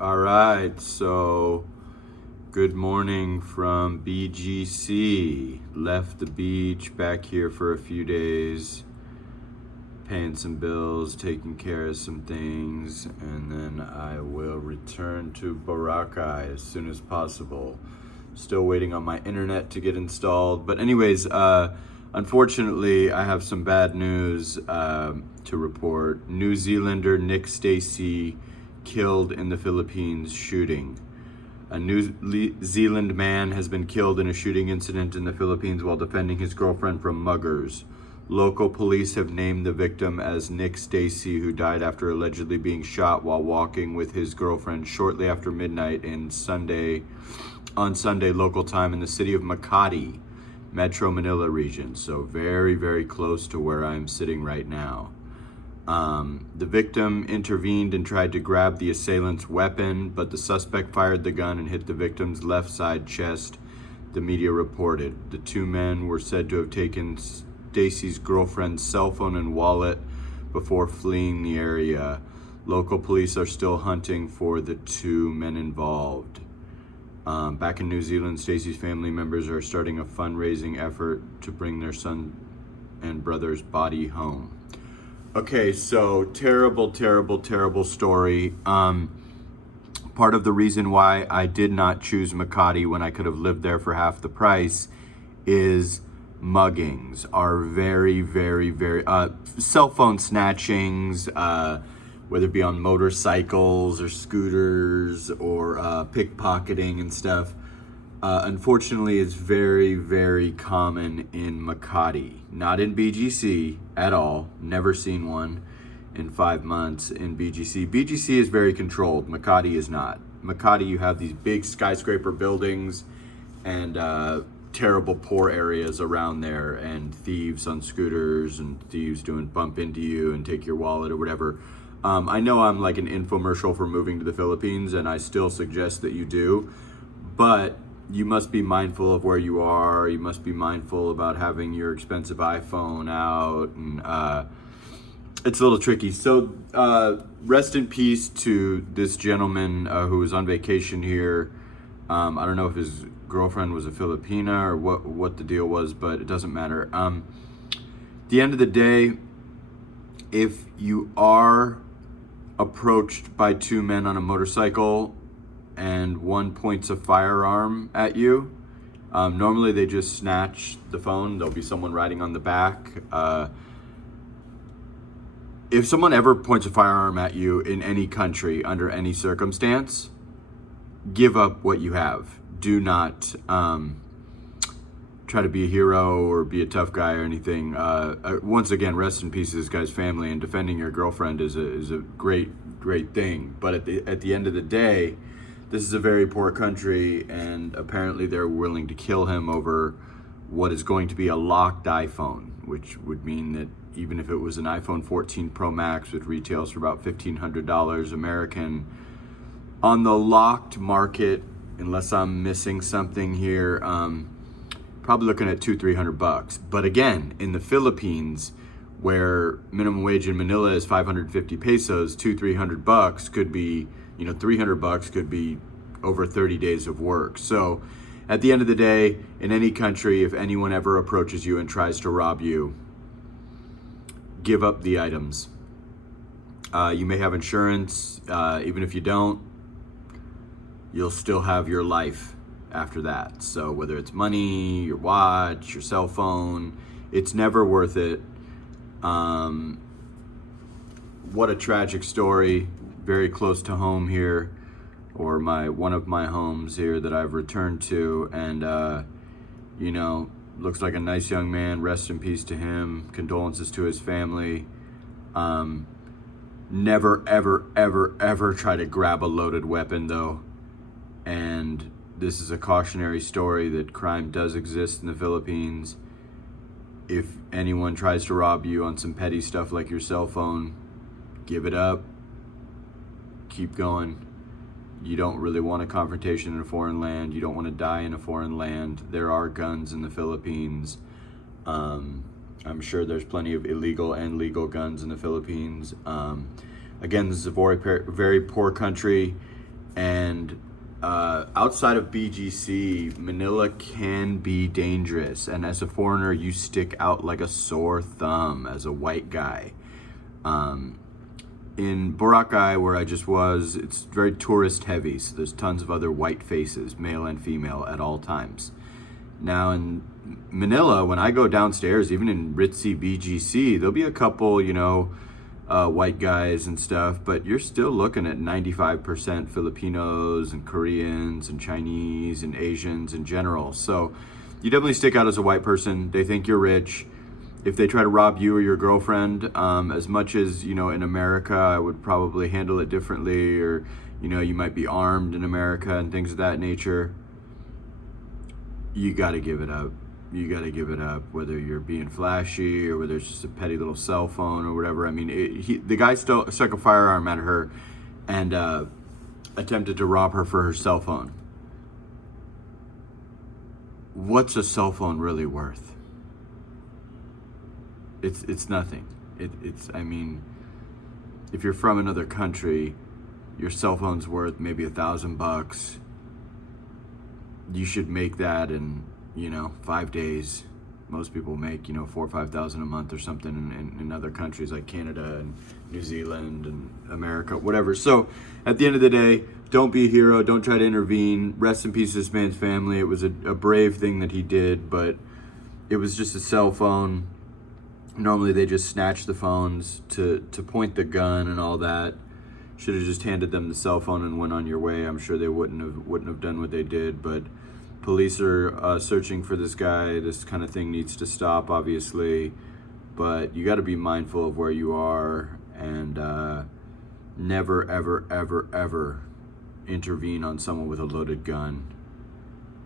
All right, so good morning from BGC. Left the beach, back here for a few days, paying some bills, taking care of some things, and then I will return to Boracay as soon as possible. Still waiting on my internet to get installed. But anyways, unfortunately, I have some bad news to report. New Zealander Nick Stacy killed in the Philippines shooting. A New Zealand man has been killed in a shooting incident in the Philippines while defending his girlfriend from muggers. Local police have named the victim as Nick Stacy, who died after allegedly being shot while walking with his girlfriend shortly after midnight on Sunday local time in the city of Makati, Metro Manila region. So very, very close to where I'm sitting right now. The victim intervened and tried to grab the assailant's weapon, but the suspect fired the gun and hit the victim's left side chest, the media reported. The two men were said to have taken Stacy's girlfriend's cell phone and wallet before fleeing the area. Local police are still hunting for the two men involved. Back in New Zealand, Stacy's family members are starting a fundraising effort to bring their son and brother's body home. Okay, so terrible, terrible, terrible story. Part of the reason why I did not choose Makati when I could have lived there for half the price is muggings are very, very, very, cell phone snatchings, whether it be on motorcycles or scooters or pickpocketing and stuff. Unfortunately, it's very, very common in Makati, not in BGC at all. Never seen one in 5 months in BGC. BGC is very controlled. Makati is not. Makati, you have these big skyscraper buildings and terrible poor areas around there, and thieves on scooters and thieves doing bump into you and take your wallet or whatever. I know I'm like an infomercial for moving to the Philippines, and I still suggest that you do, but you must be mindful of where you are. You must be mindful about having your expensive iPhone out, and it's a little tricky. So rest in peace to this gentleman who was on vacation here. I don't know if his girlfriend was a Filipina or what the deal was, but it doesn't matter. At the end of the day, if you are approached by two men on a motorcycle and one points a firearm at you, normally they just snatch the phone. There'll be someone riding on the back. If someone ever points a firearm at you in any country under any circumstance, give up what you have. Do not try to be a hero or be a tough guy or anything. Once again, rest in peace to this guy's family, and defending your girlfriend is a great thing. But at the end of the day, this is a very poor country, and apparently they're willing to kill him over what is going to be a locked iPhone, which would mean that even if it was an iPhone 14 Pro Max, which retails for about $1,500 American, on the locked market, unless I'm missing something here, probably looking at $200-300. But again, in the Philippines, where minimum wage in Manila is 550 pesos, $200-300 could be, $300 could be over 30 days of work. So at the end of the day, in any country, if anyone ever approaches you and tries to rob you, give up the items. You may have insurance. Even if you don't, you'll still have your life after that. So whether it's money, your watch, your cell phone, it's never worth it. What a tragic story. Very close to home here, or one of my homes here that I've returned to, and looks like a nice young man. Rest in peace to him. Condolences to his family. Never, ever, ever, ever try to grab a loaded weapon, though. And this is a cautionary story that crime does exist in the Philippines. If anyone tries to rob you on some petty stuff like your cell phone, give it up. Keep going. You don't really want a confrontation in a foreign land. You don't want to die in a foreign land. There are guns in the Philippines. I'm sure there's plenty of illegal and legal guns in the Philippines. Again, this is a very, very poor country. And outside of BGC, Manila can be dangerous. And as a foreigner, you stick out like a sore thumb as a white guy. In Boracay, where I just was, it's very tourist heavy, so there's tons of other white faces, male and female, at all times. Now in Manila, when I go downstairs, even in ritzy BGC, there'll be a couple, white guys and stuff, but you're still looking at 95% Filipinos and Koreans and Chinese and Asians in general. So you definitely stick out as a white person. They think you're rich. If they try to rob you or your girlfriend, as much as, in America, I would probably handle it differently, or, you might be armed in America and things of that nature. You got to give it up. You got to give it up, whether you're being flashy or whether it's just a petty little cell phone or whatever. I mean, the guy stuck a firearm at her and attempted to rob her for her cell phone. What's a cell phone really worth? It's nothing. I mean, if you're from another country, your cell phone's worth maybe $1,000. You should make that in 5 days. Most people make 4,000 or 5,000 a month or something in other countries like Canada and New Zealand and America, whatever. So at the end of the day, don't be a hero. Don't try to intervene. Rest in peace, this man's family. It was a brave thing that he did, but it was just a cell phone. Normally they just snatch the phones to point the gun and all that. Should have just handed them the cell phone and went on your way. I'm sure they wouldn't have done what they did, but police are searching for this guy. This kind of thing needs to stop, obviously, but you got to be mindful of where you are and never, ever, ever, ever intervene on someone with a loaded gun,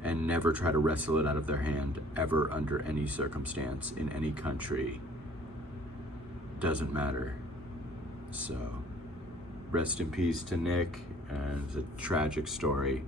and never try to wrestle it out of their hand ever under any circumstance in any country. Doesn't matter. So rest in peace to Nick, and it's a tragic story.